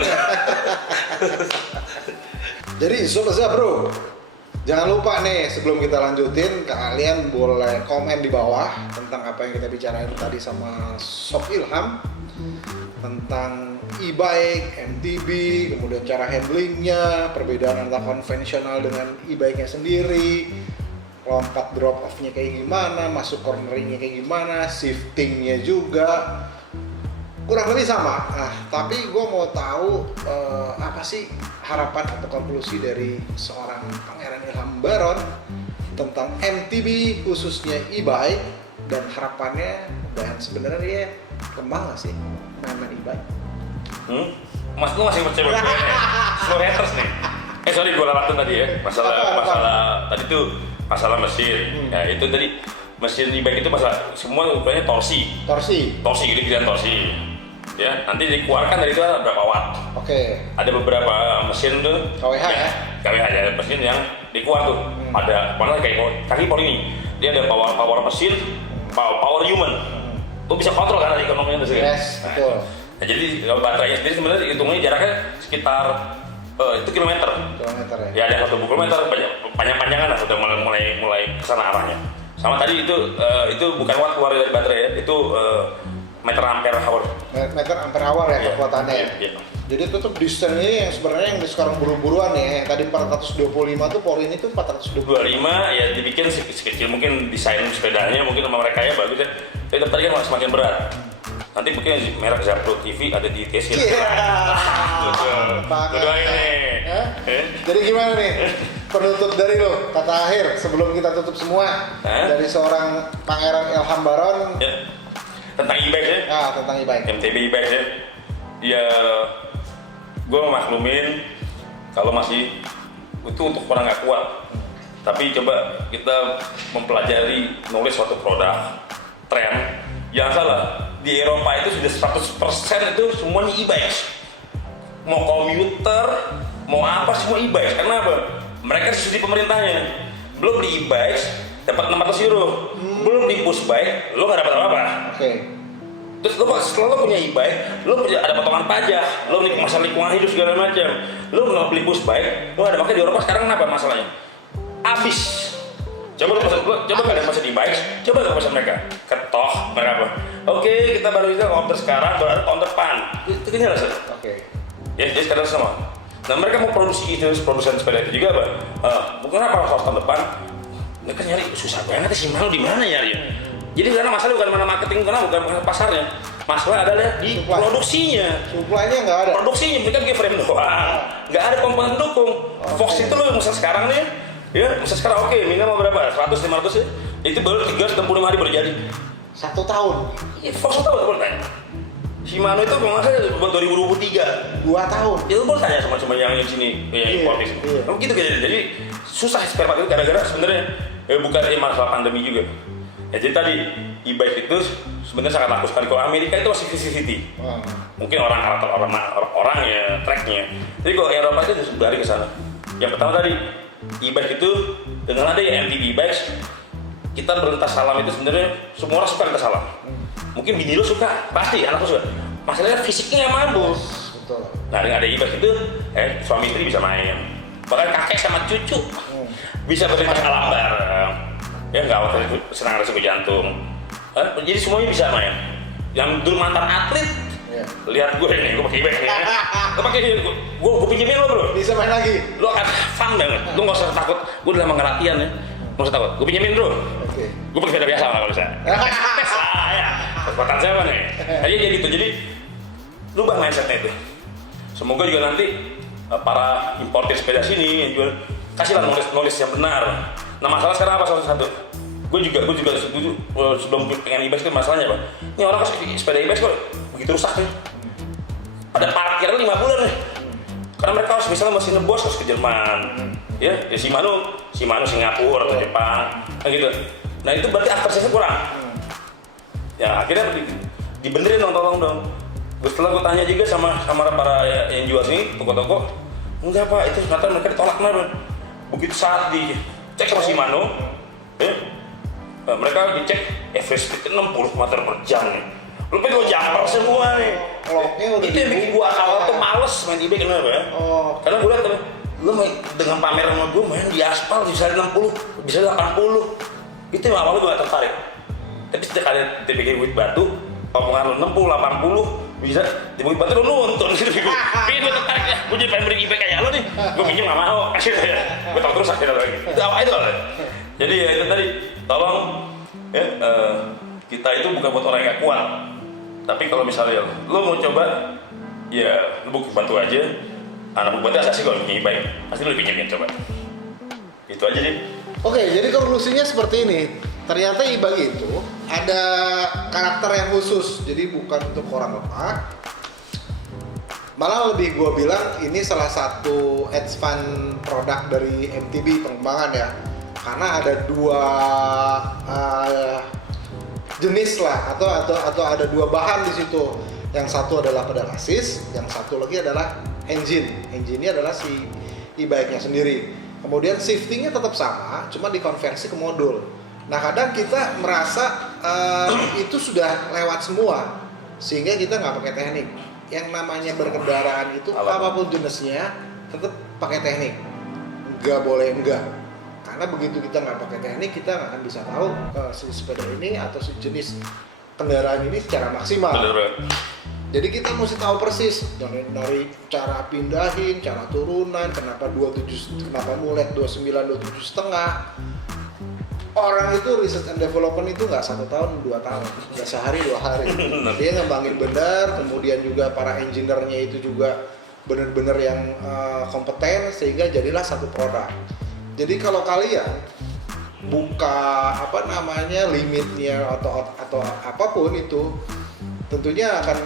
Jadi Sobat Bro, jangan lupa nih sebelum kita lanjutin, kalian boleh komen di bawah tentang apa yang kita bicarain tadi sama Sob Ilham tentang e-bike, MTB, kemudian cara handlingnya, perbedaan antara konvensional dengan e-bike-nya sendiri, lompat drop off-nya kayak gimana, masuk cornering-nya kayak gimana, shifting-nya juga kurang lebih sama. Nah, tapi gue mau tahu apa sih harapan atau konklusi dari seorang Pangeran Ilham Baron tentang MTB khususnya e-bike dan harapannya, dan sebenarnya dia kembang nggak sih main e-bike? Mas lu masih percaya gue nih? Slow haters nih. Sorry gue lalatin tadi ya. Masalah tadi tuh masalah mesin. Ya itu tadi mesin e-bike itu masalah semua ukurannya torsi gede-gedean torsi. Ya, nanti dikeluarkan dari itu ada berapa watt. Oke. Ada beberapa mesin tuh KWH ya? KWH ya, mesin yang dikeluar tuh. Ada mana kayak kaki poli ini. Dia ada power mesin, power human. Tuh bisa kontrol kan dari ekonominya tuh. Yes, betul. Nah, jadi baterainya sendiri sebenarnya hitungnya jaraknya sekitar itu kilometer ya? Ya ada 1 kilometer, panjang-panjangan lah sudah mulai kesana arahnya. Sama tadi itu bukan watt keluar dari baterai ya, itu meter ampere hour. Meter ampere hour ya kekuatannya ya? Iya. Jadi itu tuh distance ini yang sebenarnya yang sekarang buru-buruan ya, yang tadi 425 tuh power ini tuh 425 ya dibikin sekecil mungkin desain sepedanya mungkin sama mereka ya bagus ya. Tapi tadi kan semakin berat. Nanti mungkin merek Zapro TV ada di ITC. Doain nih. Jadi gimana nih penutup dari lo, kata akhir sebelum kita tutup semua dari seorang Pangeran Ilham Baron tentang e-bike ya? Tentang e-bike. MTB e-bike ya? Ya, gue maklumin kalau masih itu untuk orang nggak kuat. Tapi coba kita mempelajari nulis suatu produk, tren. Jangan salah, di Eropa itu sudah 100% itu semuanya e-bike. Mau komuter, mau apa semua e-bike. Karena apa? Mereka disubsidi pemerintahnya. Belum di e-bike dapat 600 euro. Belum di push bike, lo nggak dapat apa-apa. Oke. Terus setelah lo punya e-bike, lo ada potongan pajak, lo masalah lingkungan hidup segala macam. Lo nggak beli push bike, lo ada makanya di Eropa sekarang kenapa masalahnya? Abis. Coba nggak ada masa di bike, coba nggak masa mereka ketoh mereka apa? Oke, kita baru bisa order sekarang, baru tahun depan. Itu kan jelas. Oke. Ya, jadi sekarang sama. Nah mereka mau produksi itu, produsen sepeda itu juga apa? Bukan apa harus tahun depan? Mereka nyari susah banget sih, mau di mana nyari? Jadi karena masalah bukan mana marketing, karena bukan pasarnya. Masalah adalah di produksinya. Supply-nya nggak ada. Produksinya mereka kayak frame doang, nggak ada komponen pendukung. Fox itu loh misal sekarang nih, ya misal sekarang oke, minimal berapa? 100-500 ya? Itu baru 365 hari baru jadi. 1 tahun. Ya, Fox itu baru tanya. Shimano itu kalau nggak salah buat 2023. 2 tahun. Itu baru tanya sama yang sini, yang impor di sini. Gitu jadi susah spare part itu gara-gara sebenarnya bukan masalah pandemi juga. Ya, jadi tadi e-bike itu sebenarnya sangat laku sekali. Kalau Amerika itu masih 50-50. Mungkin orang ya tracknya. Jadi kalau Eropa itu sudah dari ke sana. Yang pertama tadi e-bike itu dengan ada ya MTB e-bikes, kita berlintas salam itu sebenarnya semua orang suka lintas salam. Mungkin bini lo suka, pasti anak lo suka. Masalahnya fisiknya yang mampu. Betul. Nah dengan ada e-bike itu, suami istri bisa main. Bahkan kakek sama cucu bisa berlintas alam bareng. Ya nggak waktu senang resiko jantung. Jadi semuanya bisa main. Yang dulu mantan atlet, lihat gue nih, gue pakai e-bike nih. Gue pakai gue pinjemin lo bro. Bisa main lagi. Lo akan fun banget. Lo nggak usah takut. Gue udah lama ngelatihan ya. Nggak usah takut. Gue pinjemin bro. Oke. Gue pakai sepeda biasa lah kalau bisa. Ya. Kesempatan saya nih. Jadi gitu. Jadi rubah mindsetnya itu. Semoga juga nanti para importir sepeda sini yang jual, kasihlah knowledge yang benar. Nah masalah sekarang apa salah satu? Gue juga setuju sebelum pengen e-bike itu masalahnya Pak. Ini orang kasih sepeda e-bike kok begitu rusak nih. Pada parkirnya 5 bulan nih. Karena mereka harus misalnya masih nebos harus ke Jerman, ya Shimano Singapura atau Jepang, kan gitu. Nah itu berarti aksesnya kurang. Ya akhirnya dibenerin dong, tolong dong. Setelah gue tanya juga sama para yang jual sini, toko-toko, enggak Pak, itu ternyata mereka ditolak kenapa? Begitu saat dicek sama Shimano, ya, mereka dicek average speed 60 meter per jam nih. Lu pengen gue jumper semua nih. Itu yang bikin gue awal tuh males main e-bike kenapa ya? Karena gue liat lu dengan pameran sama gue main di aspal bisa 60, bisa 80. Itu yang awalnya gue gak tertarik. Tapi setiap kali dibikin bukit batu, omongan lu 60, 80 bisa di bukit batu lu nonton gitu. Pengen gue tertarik ya, gue jadi pengen beli e-bike kayak lu nih. Gue pinjam gak mau, kasih ya. Gue tau terus akhirnya lagi. Itu awal itu lah. Jadi ya itu tadi, tolong ya kita itu bukan buat orang yang gak kuat. Tapi kalau misalnya lo mau coba, ya lo buku bantu aja. Anak buku bantu asasi kalau punya e-bike, pasti lo dipinjemin coba. Itu aja sih. Oke, jadi konklusinya seperti ini. Ternyata e-bike itu ada karakter yang khusus, jadi bukan untuk orang lemah. Malah lebih gue bilang ini salah satu advance produk dari MTB pengembangan ya. Karena ada dua jenis lah atau ada dua bahan di situ. Yang satu adalah pedal assist, yang satu lagi adalah engine. Engine-nya adalah si e-bike-nya sendiri. Kemudian shifting-nya tetap sama, cuma dikonversi ke modul. Nah kadang kita merasa itu sudah lewat semua, sehingga kita nggak pakai teknik. Yang namanya berkendaraan itu apapun jenisnya tetap pakai teknik. Nggak boleh enggak. Karena begitu kita nggak pakai teknik, kita nggak akan bisa tahu si sepeda ini atau si jenis kendaraan ini secara maksimal. Jadi kita mesti tahu persis dari cara pindahin, cara turunan, kenapa 27, kenapa mulet 29, 27 setengah. Orang itu research and development itu nggak 1 tahun, 2 tahun, nggak sehari 2 hari. Dia ngembangin benar, kemudian juga para engineer-nya itu juga benar-benar yang kompeten sehingga jadilah satu produk. Jadi kalau kalian buka limitnya atau apapun itu, tentunya akan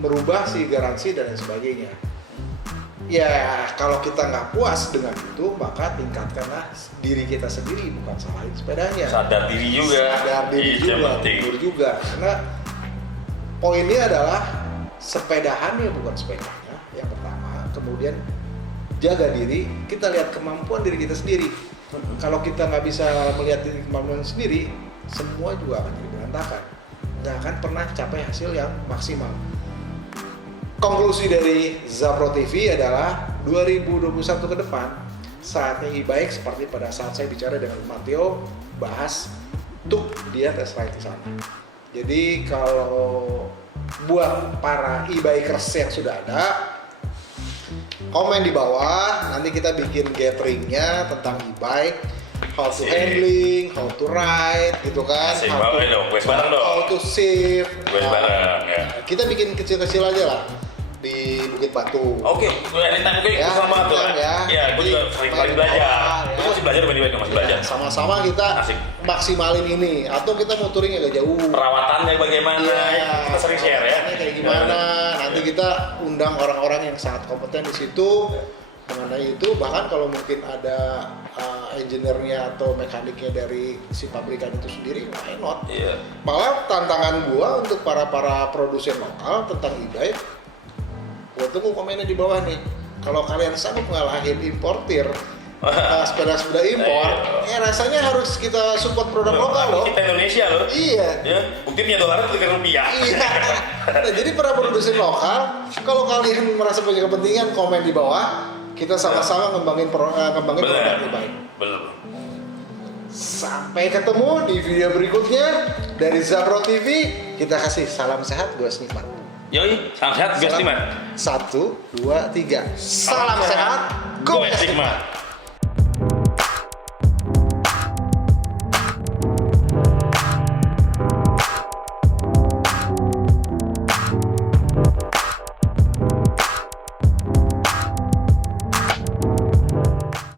merubah si garansi dan lain sebagainya. Ya kalau kita nggak puas dengan itu, maka tingkatkanlah diri kita sendiri, bukan salahin sepedanya. Sadar diri juga. Sadar diri juga, tidur juga. Karena poinnya adalah sepedahannya bukan sepedanya, yang pertama. Kemudian jaga diri, kita lihat kemampuan diri kita sendiri. Kalau kita nggak bisa melihat diri kemampuan sendiri, semua juga akan jadi berantakan. Nggak akan pernah capai hasil yang maksimal. Konklusi dari Zapro TV adalah 2021 ke depan, saatnya e-bike seperti pada saat saya bicara dengan Matteo, bahas tuh dia test ride di sana. Jadi kalau buat para e-bikers yang sudah ada, komen di bawah, nanti kita bikin gatheringnya tentang e-bike, how to handling, how to ride, gitu kan, how to save. Kita bikin kecil-kecil aja lah di Bukit Batu. Oke, anytime gue sama tuh kan. Ya, gue juga sering belajar. Gue masih belajar masih belajar. Sama-sama kita maksimalin ini, atau kita motoring agak jauh. Perawatannya bagaimana? Kita sering share ya. Kayak gimana? Nanti kita undang orang-orang yang sangat kompeten di situ mengenai itu. Bahkan kalau mungkin ada engineer-nya atau mekaniknya dari si pabrikan itu sendiri, why not? Iya. Malah tantangan gua untuk para produsen lokal tentang e-bike, gua tunggu komennya di bawah nih. Kalau kalian sanggup ngalahin importir sepeda-sepeda impor, ya rasanya harus kita support produk lokal loh. Kita Indonesia loh. Iya. Ya, buktinya dolar itu rupiah. Iya. Nah, jadi para produsen lokal, kalau kalian merasa punya kepentingan, komen di bawah. Kita sama-sama ngembangin produk yang baik. Bener. Sampai ketemu di video berikutnya dari Zapro TV. Kita kasih salam sehat, gue Snikmat. Yoi, salam sehat, gue Snikmat. 1, 2, 3. Salam sehat, gue Snikmat.